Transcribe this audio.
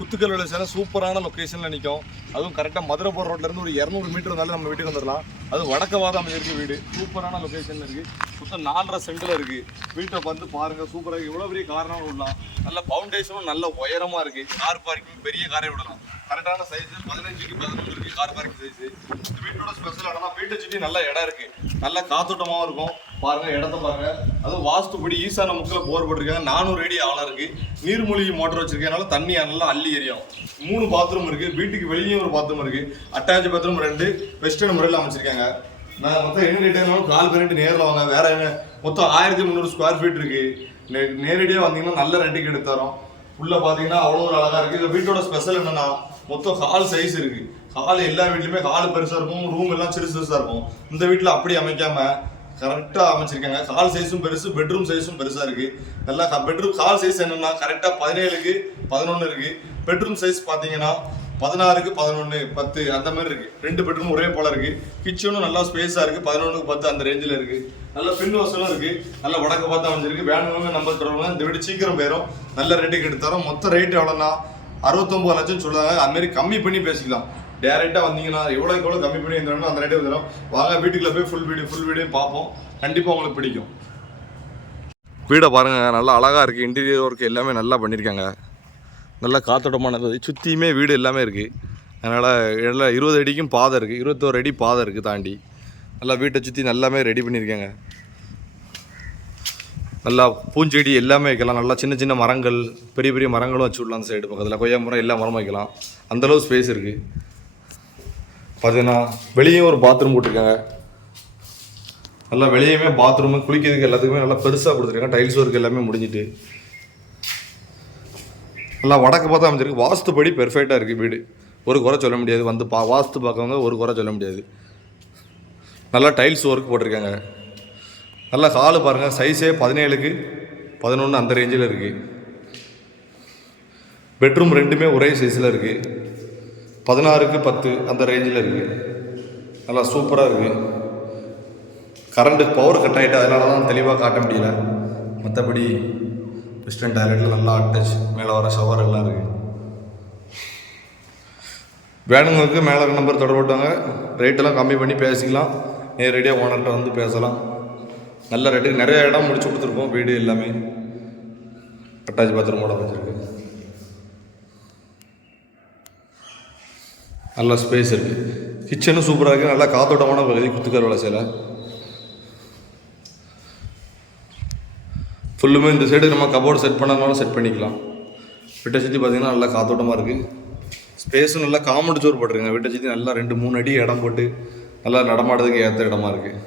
குத்துக்கல் விளைச்சல சூப்பரான லொக்கேஷனில் நிற்கும். அதுவும் கரெக்டாக மதுரை போகிற ரோட்லேருந்து ஒரு 200 மீட்டர் இருந்தாலும் நம்ம வீட்டுக்கு வந்துடலாம். அதுவும் வடக்கவாதம் அமைஞ்சிருக்கு வீடு, சூப்பரான லொக்கேஷனில் இருக்குது. மொத்தம் 4.5 சென்டில் இருக்குது. வீட்டை வந்து பாருங்கள், சூப்பராக எவ்வளோ பெரிய காரணம் விடலாம். நல்ல ஃபவுண்டேஷனும் நல்ல உயரமாக இருக்குது. கார் பார்க்கிங் பெரிய காரே விடலாம். கரெக்டான சைஸு 15க்கு 11 இருக்குது கார் பார்க்கிங் சைஸு. இந்த வீட்டோட ஸ்பெஷல் ஆனால் வீட்டை சுற்றி நல்ல இடம் இருக்குது, நல்ல காத்தோட்டமாகவும் இருக்கும். பாருங்கள் இடத்த பாருங்கள். அதுவும் வாஸ்துப்படி ஈசான முக்கில் போர் போட்டிருக்காங்க. 400 அடி ஆழம் இருக்குது. நீர்மூழ்கி மோட்டர் வச்சிருக்கனால தண்ணி நல்லா அள்ளி எரியும். 3 பாத்ரூம் இருக்குது. வீட்டுக்கு வெளியே ஒரு பாத்ரூம் இருக்குது. அட்டாச் பாத்ரூம் 2 வெஸ்டர்ன் முறையில் அமைச்சிருக்காங்க. நான் மொத்தம் என்ன ரேட்டாக கால் பண்ணிட்டு நேரில் வாங்க. வேற என்ன மொத்தம் 1300 ஸ்கொயர் ஃபீட் இருக்குது. நேரடியாக வந்தீங்கன்னா நல்ல ரெண்டுக்கு எடுத்து தரோம். உள்ள பார்த்தீங்கன்னா அவ்வளோ ஒரு அழகாக இருக்குது. இந்த வீட்டோட ஸ்பெஷல் என்னன்னா மொத்தம் ஹால் சைஸ் இருக்குது. ஹால் எல்லா வீட்லையுமே ஹால் பெருசாக இருக்கும், ரூம் எல்லாம் சிறுசாக இருக்கும். இந்த வீட்டில் அப்படி அமைக்காம கரெக்டாக அமைச்சிருக்காங்க. ஹால் சைஸும் பெருசு, பெட்ரூம் சைஸும் பெருசாக இருக்குது. நல்லா பெட்ரூம் ஹால் சைஸ் என்னன்னா கரெக்டாக 17க்கு 11 இருக்குது. பெட்ரூம் சைஸ் பார்த்தீங்கன்னா 16க்கு 11, 10 அந்த மாதிரி இருக்குது. 2 பெட்ரூம் ஒரே போல இருக்குது. கிச்சனும் நல்லா ஸ்பேஸாக இருக்குது. 11க்கு 10 அந்த ரேஞ்சில் இருக்குது. நல்ல பின் வசலும் இருக்குது. நல்ல வடக்க பார்த்து அமைஞ்சிருக்கு. வேணுங்க நம்பர் தருவாங்க. இந்த வீடு சீக்கிரம் போயிடும். நல்ல ரேட்டுக்கு எடுத்து தரோம். மொத்த ரேட் எவ்வளோன்னா 69 லட்சம் சொல்லுவாங்க. அதுமாரி கம்மி பண்ணி பேசிக்கலாம். டேரெக்டாக வந்தீங்கன்னா எவ்வளோக்கு எவ்வளோ கம்மி பண்ணி இருந்தாலும் அந்த ரேட்டே வந்துடும். வாங்க வீட்டுக்குள்ளே போய் ஃபுல் வீடியோ பார்ப்போம். கண்டிப்பாக உங்களுக்கு பிடிக்கும். வீடை பாருங்கள், நல்லா அழகாக இருக்குது. இன்டீரியர் ஒர்க் எல்லாமே நல்லா பண்ணியிருக்காங்க. நல்லா காத்தோட்டமானது. சுற்றியுமே வீடு எல்லாமே இருக்குது. அதனால் எல்லாம் 20 அடிக்கும் பாதை இருக்குது. 21 அடி பாதை இருக்குது தாண்டி. நல்லா வீட்டை சுற்றி நல்லாமே ரெடி பண்ணியிருக்காங்க. நல்லா பூஞ்செடி எல்லாமே வைக்கலாம். நல்லா சின்ன சின்ன மரங்கள், பெரிய பெரிய மரங்களும் வச்சு விடலாம். அந்த சைடு பக்கத்தில் கொய்யா மரம் எல்லா மரமும் வைக்கலாம். அந்தளவு ஸ்பேஸ் இருக்குது. பார்த்தீங்கன்னா வெளியே ஒரு பாத்ரூம் போட்டிருக்காங்க. நல்லா வெளியுமே பாத்ரூமு, குளிக்கிறதுக்கு எல்லாத்துக்குமே நல்லா பெருசாக கொடுத்துருக்காங்க. டைல்ஸ் ஒர்க் எல்லாமே முடிஞ்சிட்டு நல்லா வடக்கு பார்த்தா அமைஞ்சிருக்கு. வாஸ்துப்படி பெர்ஃபெக்டாக இருக்குது வீடு. ஒரு குறை சொல்ல முடியாது. வந்து வாஸ்து பார்க்கவங்க ஒரு குறை சொல்ல முடியாது. நல்லா டைல்ஸ் ஒர்க் போட்டிருக்காங்க. நல்லா ஹாலு பாருங்கள், சைஸே 17க்கு 11 அந்த ரேஞ்சில் இருக்குது. பெட்ரூம் 2மே ஒரே சைஸில் இருக்குது. 16க்கு 10 அந்த ரேஞ்சில் இருக்குது. நல்லா சூப்பராக இருக்குது. கரண்ட்டு பவர் கட் ஆகிட்டு அதனால தான் தெளிவாக காட்ட முடியல. மற்றபடி வெஸ்டர்ன் டாய்லெட்டில் நல்லா அட்டாச், மேலே வர ஷவர் எல்லாம் இருக்குது. வேணுங்களுக்கு மேலே நம்பர் தொடர்புட்டாங்க. ரேட்டெல்லாம் கம்மி பண்ணி பேசிக்கலாம். நேரடியாக ஓனர்கிட்ட வந்து பேசலாம். நல்ல ரேட்டுக்கு நிறைய இடம் முடிச்சு கொடுத்துருக்கோம். வீடு எல்லாமே அட்டாச் பாத்ரூமோட வச்சுருக்கு. நல்ல ஸ்பேஸ் இருக்குது. கிச்சனும் சூப்பராக இருக்குது. நல்லா காத்தோட்டமான பகுதி. குத்துக்கல் வளசையில் ஃபுல்லுமே இந்த சைடு நம்ம கபோர்டு செட் பண்ணனாலும் செட் பண்ணிக்கலாம். வீட்டை சுற்றி பார்த்திங்கன்னா நல்லா காத்தோட்டமாக இருக்குது. ஸ்பேஸும் நல்லா காம்பவுண்ட் சோறு போட்டிருக்காங்க. வீட்டை சுற்றி நல்லா 2-3 அடி இடம் போட்டு நல்லா நடமாடுறதுக்கு ஏற்ற இடமா இருக்குது.